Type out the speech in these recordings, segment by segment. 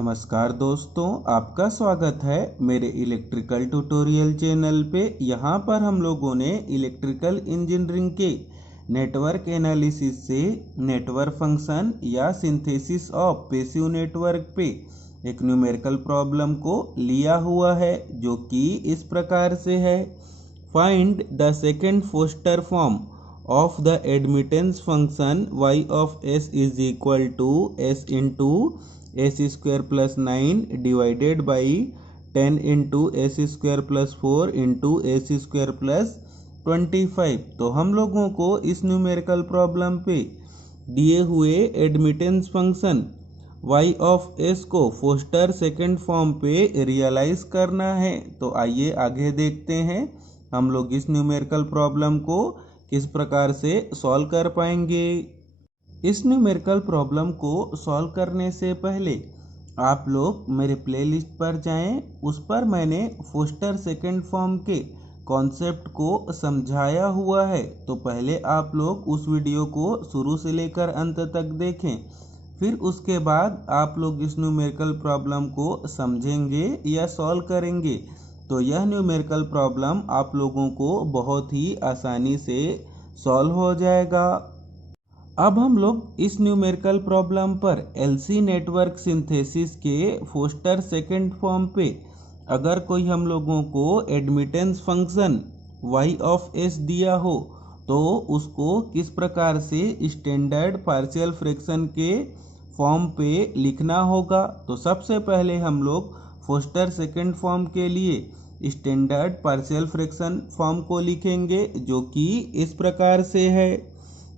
नमस्कार दोस्तों, आपका स्वागत है मेरे इलेक्ट्रिकल ट्यूटोरियल चैनल पे। यहाँ पर हम लोगों ने इलेक्ट्रिकल इंजीनियरिंग के नेटवर्क एनालिसिस से नेटवर्क फंक्शन या सिंथेसिस ऑफ पैसिव नेटवर्क पे एक न्यूमेरिकल प्रॉब्लम को लिया हुआ है, जो कि इस प्रकार से है। Find the second Foster form of the admittance function y of s is equal to s into s square plus 9 divided by 10 into s square plus 4 into s square plus 25। तो हम लोगों को इस न्यूमेरिकल प्रॉब्लम पे दिए हुए admittance function y of s को poster second form पे रियलाइज करना है। तो आइए आगे देखते हैं हम लोग इस न्यूमेरिकल प्रॉब्लम को किस प्रकार से सॉल्व कर पाएंगे। इस न्यूमेरिकल प्रॉब्लम को सॉल्व करने से पहले आप लोग मेरे प्लेलिस्ट पर जाएं। उस पर मैंने फोस्टर सेकेंड फॉर्म के कॉन्सेप्ट को समझाया हुआ है। तो पहले आप लोग उस वीडियो को शुरू से लेकर अंत तक देखें, फिर उसके बाद आप लोग इस न्यूमेरिकल प्रॉब्लम को समझेंगे या सॉल्व करेंगे। तो यह न्यूमेरिकल प्रॉब्लम आप लोगों को बहुत ही आसानी से सॉल्व हो जाएगा। अब हम लोग इस न्यूमेरिकल प्रॉब्लम पर एलसी नेटवर्क सिंथेसिस के फोस्टर सेकेंड फॉर्म पे अगर कोई हम लोगों को admittance function y of s दिया हो तो उसको किस प्रकार से स्टैंडर्ड पार्शियल फ्रैक्शन के फॉर्म पे लिखना होगा। तो सबसे पहले हम लोग फोस्टर सेकेंड फॉर्म के लिए स्टैंडर्ड पार्शियल फ्रैक्शन फॉर्म को लिखेंगे, जो कि इस प्रकार से है।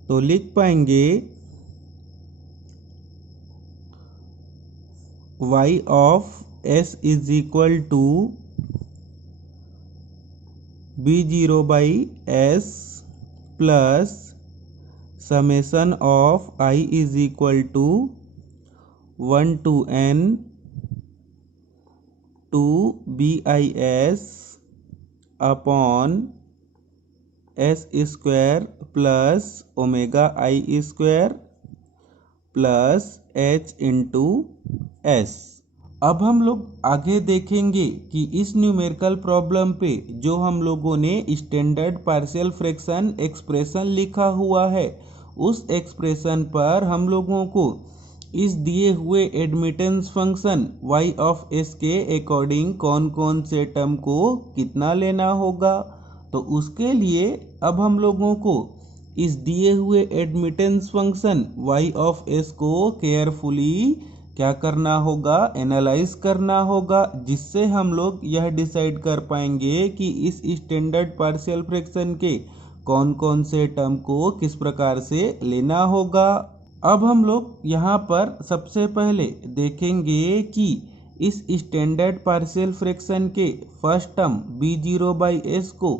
तो लिख पाएंगे y of s is equal to b0 by s plus summation of i is equal to 1 to n two bis upon s square plus omega i square plus h into s। अब हम लोग आगे देखेंगे कि इस numerical problem पे जो हम लोगों ने स्टैंडर्ड पार्शियल फ्रैक्शन एक्सप्रेशन लिखा हुआ है, उस एक्सप्रेशन पर हम लोगों को इस दिए हुए admittance function y of s के अकॉर्डिंग कौन कौन से टर्म को कितना लेना होगा। तो उसके लिए अब हम लोगों को इस दिए हुए admittance function y of s को केयरफुली क्या करना होगा, एनालाइज करना होगा, जिससे हम लोग यह डिसाइड कर पाएंगे कि इस स्टैंडर्ड पार्शियल फ्रैक्शन के कौन कौन से टर्म को किस प्रकार से लेना होगा। अब हम लोग यहाँ पर सबसे पहले देखेंगे कि इस स्टैंडर्ड पार्शियल फ्रैक्शन के first term b0 by s को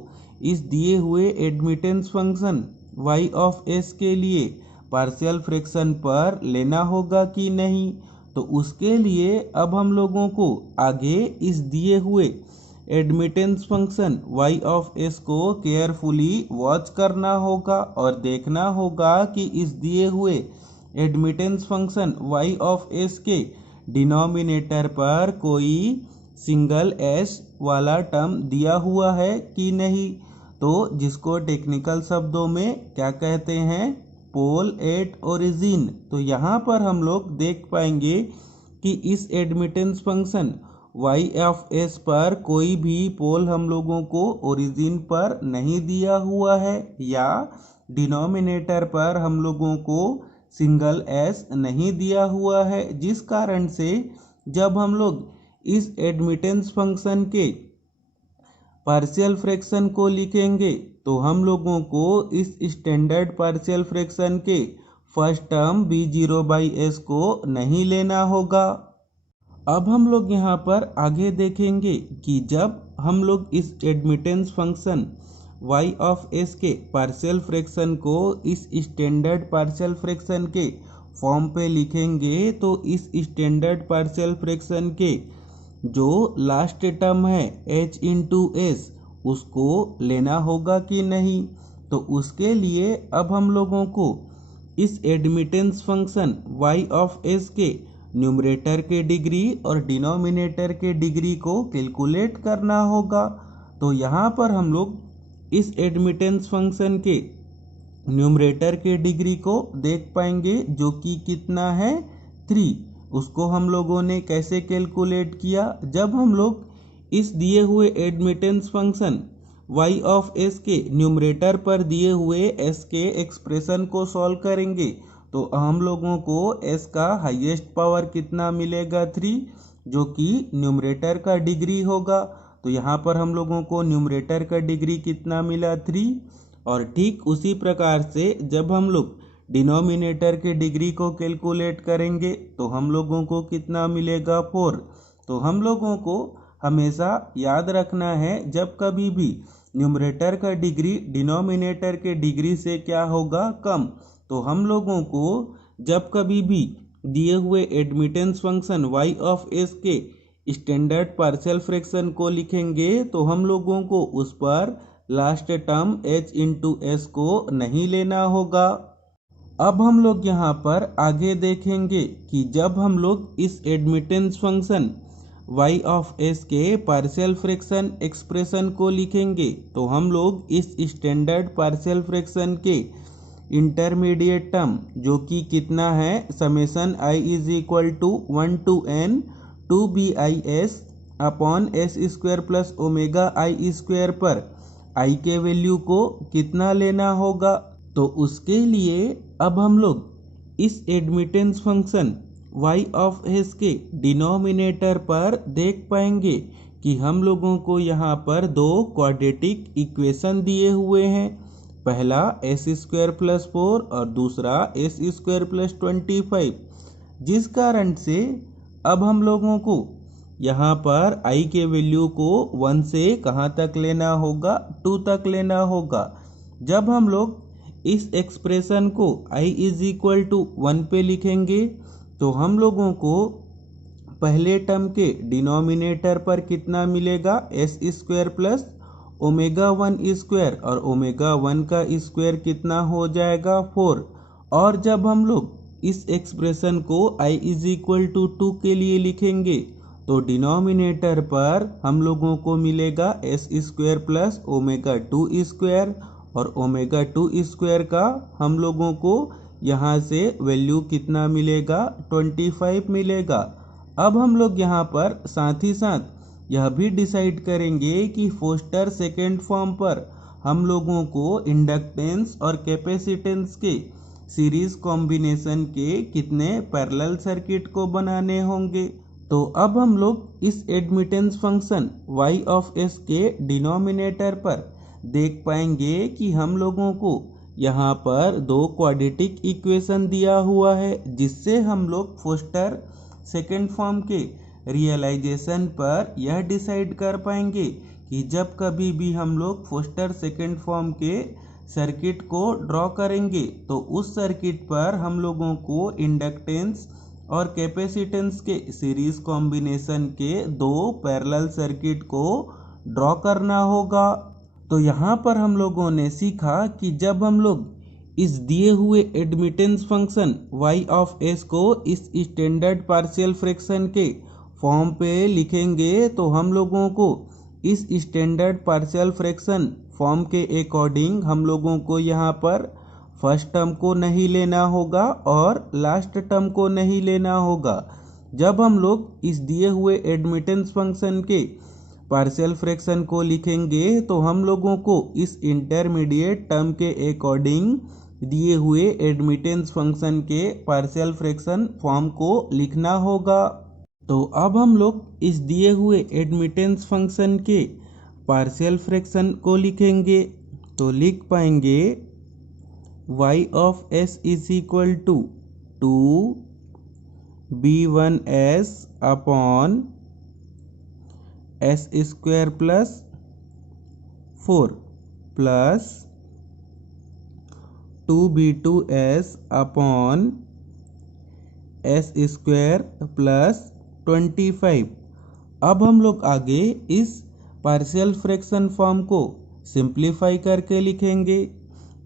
इस दिए हुए admittance function y of s के लिए पार्शियल फ्रैक्शन पर लेना होगा कि नहीं। तो उसके लिए अब हम लोगों को आगे इस दिए हुए admittance function y of s को केयरफुली वॉच करना होगा और देखना होगा कि इस दिए हुए admittance function y of s के डिनोमिनेटर पर कोई सिंगल s वाला टर्म दिया हुआ है कि नहीं, तो जिसको टेक्निकल शब्दों में क्या कहते हैं, पोल एट ओरिजिन। तो यहाँ पर हम लोग देख पाएंगे कि इस admittance function y of s पर कोई भी पोल हम लोगों को ओरिजिन पर नहीं दिया हुआ है, या डिनोमिनेटर पर हम लोगों को सिंगल s नहीं दिया हुआ है, जिस कारण से जब हम लोग इस एडमिटेंस फंक्शन के पार्शियल फ्रैक्शन को लिखेंगे तो हम लोगों को इस स्टैंडर्ड पार्शियल फ्रैक्शन के first term b0 by s को नहीं लेना होगा। अब हम लोग यहाँ पर आगे देखेंगे कि जब हम लोग इस admittance function y of s के पार्शियल फ्रैक्शन को इस स्टैंडर्ड पार्शियल फ्रैक्शन के फॉर्म पे लिखेंगे, तो इस स्टैंडर्ड पार्शियल फ्रैक्शन के जो लास्ट टर्म है h इंटू s उसको लेना होगा कि नहीं। तो उसके लिए अब हम लोगों को इस admittance function y of s के न्यूमरेटर के डिग्री और डिनोमिनेटर के डिग्री को कैलकुलेट करना होगा। तो यहाँ पर हम लोग इस एडमिटेंस फंक्शन के न्यूमरेटर के डिग्री को देख पाएंगे, जो कि कितना है 3। उसको हम लोगों ने कैसे कैलकुलेट किया, जब हम लोग इस दिए हुए admittance function y of s के न्यूमरेटर पर दिए हुए s के एक्सप्रेशन को सॉल्व करेंगे तो हम लोगों को s का हाईएस्ट पावर कितना मिलेगा 3, जो कि न्यूमरेटर का डिग्री होगा। तो यहाँ पर हम लोगों को न्यूमरेटर का डिग्री कितना मिला 3। और ठीक उसी प्रकार से जब हम लोग डिनोमिनेटर के डिग्री को कैलकुलेट करेंगे तो हम लोगों को कितना मिलेगा 4। तो हम लोगों को हमेशा याद रखना है, जब कभी भी न्यूमरेटर का डिग्री डिनोमिनेटर के डिग्री से क्या होगा कम, तो हम लोगों को जब कभी भी दिए हुए admittance function y of s के स्टैंडर्ड पार्शियल फ्रैक्शन को लिखेंगे तो हम लोगों को उस पर last term h into s को नहीं लेना होगा। अब हम लोग यहाँ पर आगे देखेंगे कि जब हम लोग इस admittance function y of s के पार्शियल फ्रैक्शन एक्सप्रेशन को लिखेंगे तो हम लोग इस स्टैंडर्ड पार्शियल फ्रैक्शन के इंटरमीडिएट टर्म, जो कि कितना है summation i is equal to 1 to n 2bis upon s square plus omega i square पर i के वैल्यू को कितना लेना होगा। तो उसके लिए अब हम लोग इस admittance function y of s के डिनोमिनेटर पर देख पाएंगे कि हम लोगों को यहाँ पर दो क्वाड्रेटिक इक्वेशन दिए हुए हैं, पहला एस स्क्वायर प्लस 4 और दूसरा एस स्क्वायर प्लस 25, जिस कारण से अब हम लोगों को यहाँ पर i के वैल्यू को 1 से कहाँ तक लेना होगा 2 तक लेना होगा। जब हम लोग इस एक्सप्रेशन को i इज इक्वल टू 1 पे लिखेंगे तो हम लोगों को पहले टर्म के डिनोमिनेटर पर कितना मिलेगा S square plus omega 1 square और ओमेगा 1 का स्क्वायर कितना हो जाएगा 4। और जब हम लोग इस एक्सप्रेशन को i इज इक्वल टू 2 के लिए लिखेंगे तो डिनोमिनेटर पर हम लोगों को मिलेगा S square plus omega 2 square और ओमेगा 2 स्क्वायर का हम लोगों को यहाँ से वैल्यू कितना मिलेगा 25 मिलेगा। अब हम लोग यहाँ पर साथ ही साथ यह भी डिसाइड करेंगे कि फोस्टर सेकेंड फॉर्म पर हम लोगों को इंडक्टेंस और कैपेसिटेंस के सीरीज कॉम्बिनेशन के कितने पैरेलल सर्किट को बनाने होंगे। तो अब हम लोग इस admittance function y of s के डिनोमिनेटर पर देख पाएंगे कि हम लोगों को यहाँ पर दो क्वाड्रेटिक इक्वेशन दिया हुआ है, जिससे हम लोग फोस्टर सेकेंड फॉर्म के रियलाइजेशन पर यह डिसाइड कर पाएंगे कि जब कभी भी हम लोग फोस्टर सेकेंड फॉर्म के सर्किट को ड्रॉ करेंगे तो उस सर्किट पर हम लोगों को इंडक्टेंस और कैपेसिटेंस के सीरीज कॉम्बिनेशन के दो पैरेलल सर्किट को ड्रॉ करना होगा। तो यहाँ पर हम लोगों ने सीखा कि जब हम लोग इस दिए हुए admittance function y of s को इस स्टैंडर्ड पार्शियल फ्रैक्शन के फॉर्म पे लिखेंगे तो हम लोगों को इस स्टैंडर्ड पार्शियल फ्रैक्शन फॉर्म के अकॉर्डिंग हम लोगों को यहाँ पर फर्स्ट टर्म को नहीं लेना होगा और लास्ट टर्म को नहीं लेना होगा। जब हम लोग इस दिए हुए एडमिटेंस फंक्शन के पार्शियल फ्रैक्शन को लिखेंगे तो हम लोगों को इस इंटरमीडिएट टर्म के अकॉर्डिंग दिए हुए एडमिटेंस फंक्शन के पार्शियल फ्रैक्शन फॉर्म को लिखना होगा। तो अब हम लोग इस दिए हुए एडमिटेंस फंक्शन के पार्शियल फ्रैक्शन को लिखेंगे तो लिख पाएंगे y of s is equal to 2b1s upon s square plus 4 plus 2b2s upon s square plus 25। अब हम लोग आगे इस पार्शियल फ्रैक्शन फॉर्म को सिंप्लीफाई करके लिखेंगे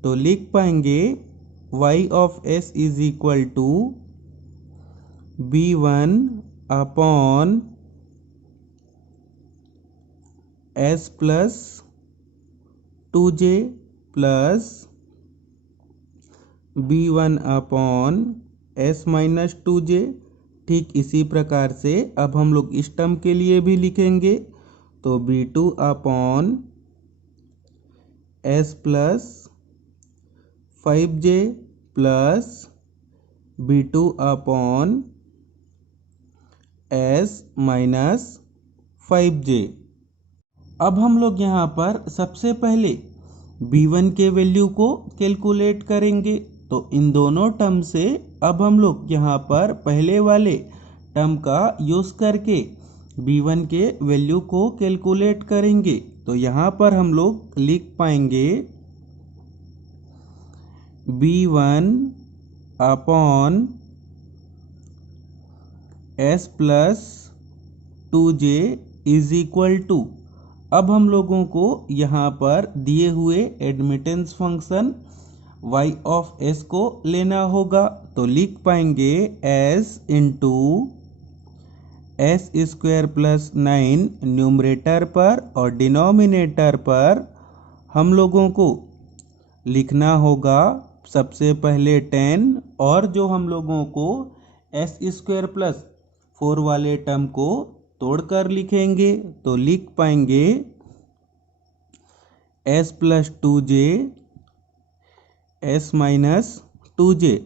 तो लिख पाएंगे y of s is equal to B1 upon S plus 2J plus B1 upon S minus 2J। ठीक इसी प्रकार से अब हम लोग इस टर्म के लिए भी लिखेंगे, तो B2 upon S plus 5J plus B2 upon S minus 5J। अब हम लोग यहाँ पर सबसे पहले B1 के वैल्यू को कैलकुलेट करेंगे। तो इन दोनों टर्म से अब हम लोग यहाँ पर पहले वाले टर्म का यूज़ करके B1 के वैल्यू को कैलकुलेट करेंगे। तो यहाँ पर हम लोग लिख पाएंगे B1 upon S plus 2J is equal to, अब हम लोगों को यहाँ पर दिए हुए admittance function y of s को लेना होगा। तो लिख पाएंगे s into s square plus 9 numerator पर और डिनोमिनेटर पर हम लोगों को लिखना होगा सबसे पहले 10 और जो हम लोगों को एस स्क्वायर प्लस 4 वाले टर्म को तोड़कर लिखेंगे। तो लिख पाएंगे s plus 2J s minus 2J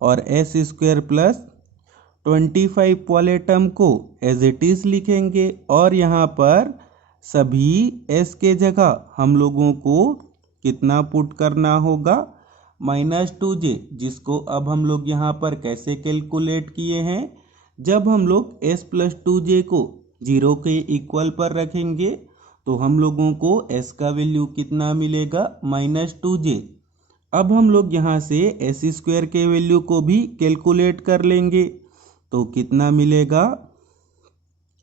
और एस स्क्वायर प्लस 25 वाले टर्म को एज इट इज लिखेंगे और यहाँ पर सभी s के जगह हम लोगों को कितना पुट करना होगा, -2J, जिसको अब हम लोग यहाँ पर कैसे कैलकुलेट किए हैं, जब हम लोग s प्लस 2J को 0 के इक्वल पर रखेंगे तो हम लोगों को s का वैल्यू कितना मिलेगा, -2J। अब हम लोग यहाँ से एस स्क्वायर के वैल्यू को भी कैलकुलेट कर लेंगे तो कितना मिलेगा,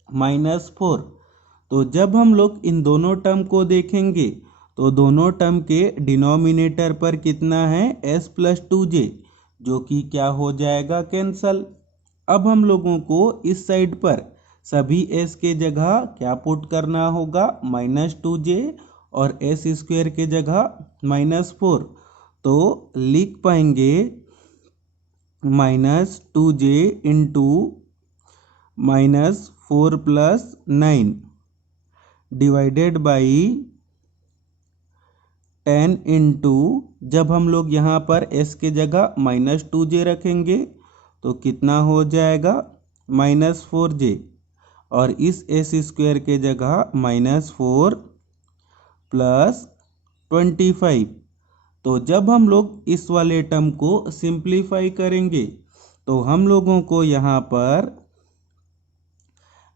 -4। तो जब हम लोग इन दोनों टर्म को देखेंगे तो दोनों टर्म के डिनोमिनेटर पर कितना है, s प्लस 2J, जो कि क्या हो जाएगा, कैंसल। अब हम लोगों को इस साइड पर सभी s के जगह क्या पुट करना होगा, -2J और s स्क्वायर के जगह -4। तो लिख पाएंगे -2J into -4 plus 9 divided by 10 into, जब हम लोग यहाँ पर s के जगह -2J रखेंगे तो कितना हो जाएगा, -4J और इस s स्क्वायर के जगह -4 प्लस 25। तो जब हम लोग इस वाले टर्म को सिंप्लीफाई करेंगे तो हम लोगों को यहाँ पर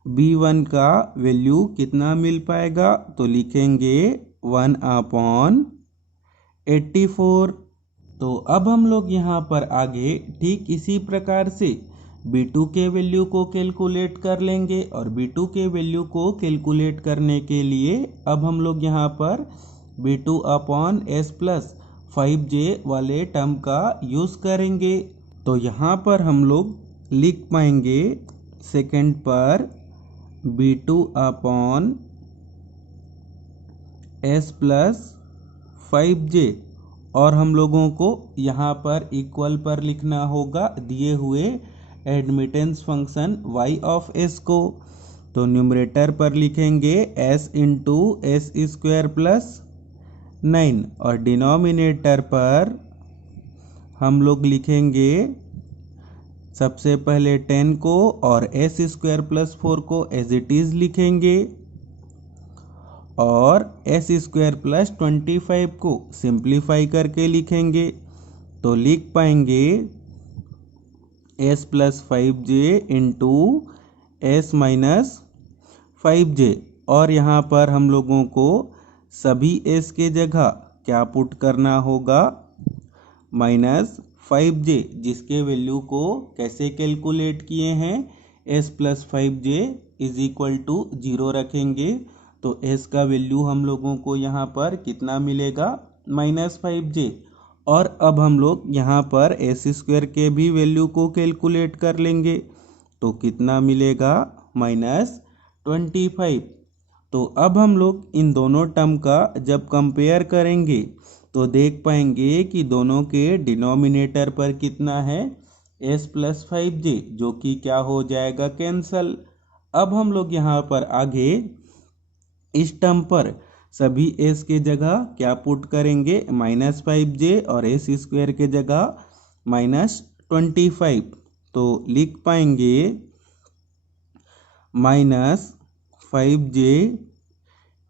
B1 का वैल्यू कितना मिल पाएगा, तो लिखेंगे 1/84। तो अब हम लोग यहाँ पर आगे ठीक इसी प्रकार से B2 के वैल्यू को कैलकुलेट कर लेंगे और B2 के वैल्यू को कैलकुलेट करने के लिए अब हम लोग यहाँ पर B2 upon S plus 5J वाले टर्म का यूज़ करेंगे। तो यहाँ पर हम लोग लिख पाएंगे सेकंड पर B2 upon S plus 5J और हम लोगों को यहाँ पर इक्वल पर लिखना होगा दिए हुए admittance function y of s को। तो न्यूमरेटर पर लिखेंगे s into s square plus 9 और डिनोमिनेटर पर हम लोग लिखेंगे सबसे पहले 10 को और एस स्क्वायर प्लस 4 को एज इट इज लिखेंगे और एस स्क्वायर प्लस 25 को सिंप्लीफाई करके लिखेंगे। तो लिख पाएंगे s plus 5J into S minus 5J और यहाँ पर हम लोगों को सभी s के जगह क्या पुट करना होगा, -5J, जिसके वैल्यू को कैसे कैलकुलेट किए हैं, s plus 5J is equal to 0 रखेंगे तो s का वैल्यू हम लोगों को यहाँ पर कितना मिलेगा, -5J। और अब हम लोग यहाँ पर s स्क्वायर के भी वैल्यू को कैलकुलेट कर लेंगे तो कितना मिलेगा, -25। तो अब हम लोग इन दोनों टर्म का जब कंपेयर करेंगे तो देख पाएंगे कि दोनों के डिनोमिनेटर पर कितना है, s + 5j, जो कि क्या हो जाएगा, कैंसल। अब हम लोग यहाँ पर आगे इस टर्म पर सभी s के जगह क्या पुट करेंगे, -5j, और s² के जगह -25। तो लिख पाएंगे -5j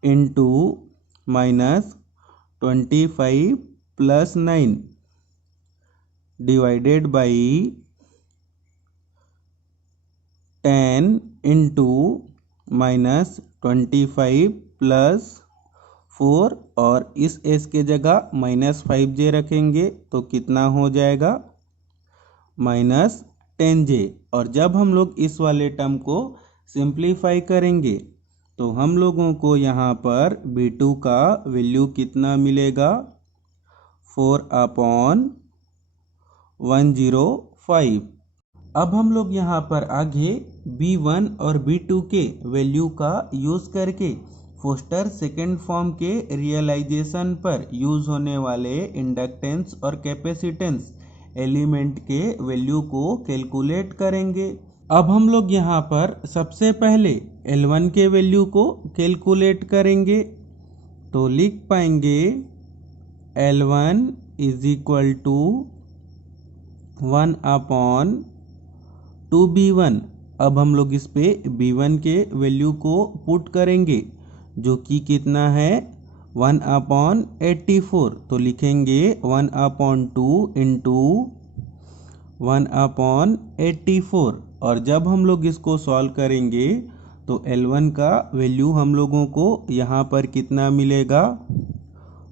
into -25 + 9 divided by 10 into -25 + 4, और इस s के जगह -5j रखेंगे तो कितना हो जाएगा, -10j। और जब हम लोग इस वाले टर्म को सिंप्लीफाई करेंगे तो हम लोगों को यहाँ पर b2 का वैल्यू कितना मिलेगा, 4/105। अब हम लोग यहाँ पर आगे b1 और b2 के वैल्यू का यूज़ करके फोस्टर सेकेंड फॉर्म के रियलाइजेशन पर यूज होने वाले इंडक्टेंस और कैपेसिटेंस एलिमेंट के वैल्यू को कैलकुलेट करेंगे। अब हम लोग यहाँ पर सबसे पहले L1 के वैल्यू को कैलकुलेट करेंगे। तो लिख पाएंगे L1 = 1/2b1। अब हम लोग इस पे b1 के वैल्यू को पुट करेंगे, जो कि कितना है, 1/84। तो लिखेंगे 1/2 इंटू 1/84। और जब हम लोग इसको सॉल्व करेंगे तो L1 का वैल्यू हम लोगों को यहाँ पर कितना मिलेगा,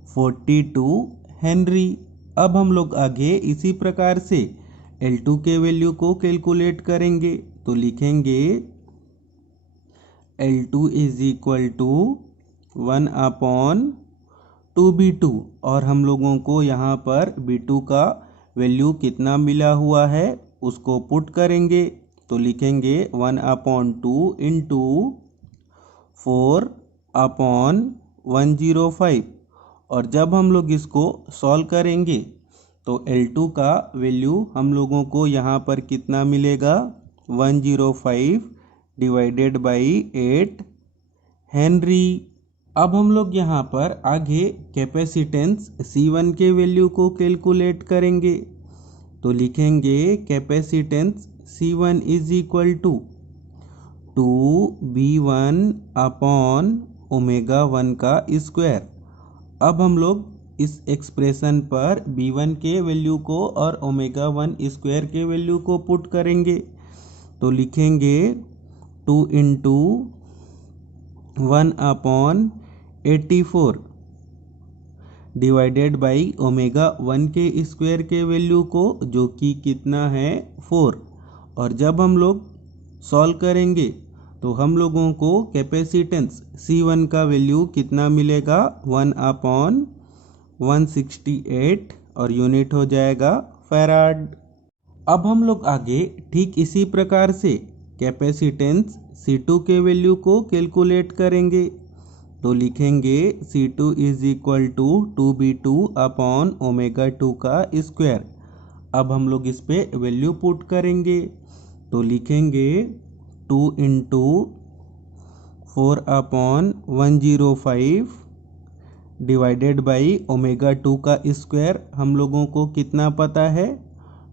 42 हेनरी। अब हम लोग आगे इसी प्रकार से L2 के वैल्यू को कैलकुलेट करेंगे। तो लिखेंगे L2 = 1/2b2, और हम लोगों को यहाँ पर b2 का वैल्यू कितना मिला हुआ है उसको पुट करेंगे। तो लिखेंगे 1/2 इंटू 4/105। और जब हम लोग इसको सॉल्व करेंगे तो L2 का वैल्यू हम लोगों को यहाँ पर कितना मिलेगा, 105 डिवाइडेड बाई 8 हेनरी। अब हम लोग यहाँ पर आगे कैपेसिटेंस C1 के वैल्यू को कैलकुलेट करेंगे। तो लिखेंगे कैपेसिटेंस C1 = 2b1/ω1 का स्क्वायर। अब हम लोग इस एक्सप्रेशन पर b1 के वैल्यू को और ω1² के वैल्यू को पुट करेंगे। तो लिखेंगे 2 इंटू 1/84 डिवाइडेड बाई ω1 के स्क्वायर के वैल्यू को, जो कि कितना है, 4। और जब हम लोग सॉल्व करेंगे तो हम लोगों को कैपेसिटेंस C1 का वैल्यू कितना मिलेगा, 1/168, और यूनिट हो जाएगा फैराड। अब हम लोग आगे ठीक इसी प्रकार से कैपेसिटेंस C2 के वैल्यू को कैलकुलेट करेंगे। तो लिखेंगे C2 = 2b2/ω2 का स्क्वायर। अब हम लोग इस पे वैल्यू पुट करेंगे। तो लिखेंगे 2 इंटू 4/105 डिवाइडेड बाई ω2 का स्क्वायर हम लोगों को कितना पता है,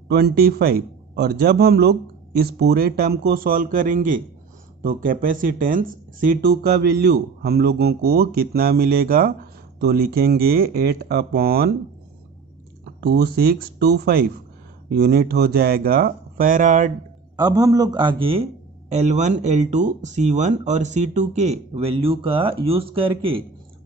25। और जब हम लोग इस पूरे टर्म को सॉल्व करेंगे तो कैपेसिटेंस C2 का वैल्यू हम लोगों को कितना मिलेगा। तो लिखेंगे 8/2625, यूनिट हो जाएगा फैराड। अब हम लोग आगे L1, L2, C1 और C2 के वैल्यू का यूज़ करके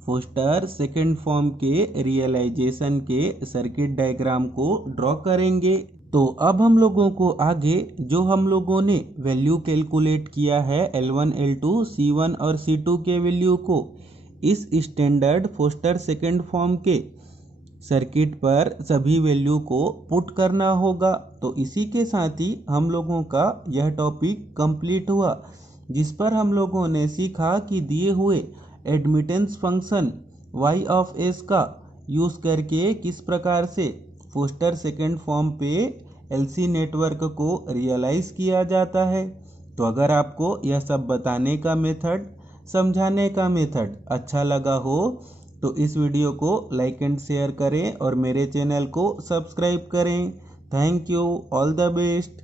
फोस्टर सेकेंड फॉर्म के रियलाइजेशन के सर्किट डायग्राम को ड्रॉ करेंगे। तो अब हम लोगों को आगे जो हम लोगों ने वैल्यू कैलकुलेट किया है L1, L2, C1 और C2 के वैल्यू को इस स्टैंडर्ड फोस्टर सेकेंड फॉर्म के सर्किट पर सभी वैल्यू को पुट करना होगा। तो इसी के साथ ही हम लोगों का यह टॉपिक कंप्लीट हुआ, जिस पर हम लोगों ने सीखा कि दिए हुए admittance function y of s का यूज़ करके किस प्रकार से फोस्टर सेकंड फॉर्म पे एलसी नेटवर्क को रियलाइज़ किया जाता है। तो अगर आपको यह सब बताने का मेथड, समझाने का मेथड अच्छा लगा हो तो इस वीडियो को लाइक एंड शेयर करें और मेरे चैनल को सब्सक्राइब करें। Thank you, all the best.